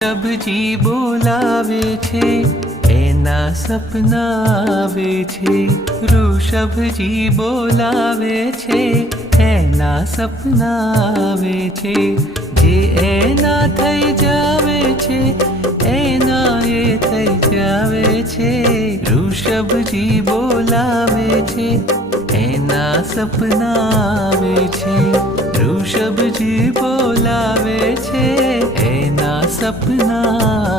ऋषभજી બોલાવે છે એના સપના આવે છે ઋષભજી બોલાવે છે એના સપના આવે છે જે એના થઈ જાવે છે એના એ થઈ જાવે છે ઋષભજી બોલાવે છે એના સપના આવે છે ऋषभજી બોલાવે છે એના સપના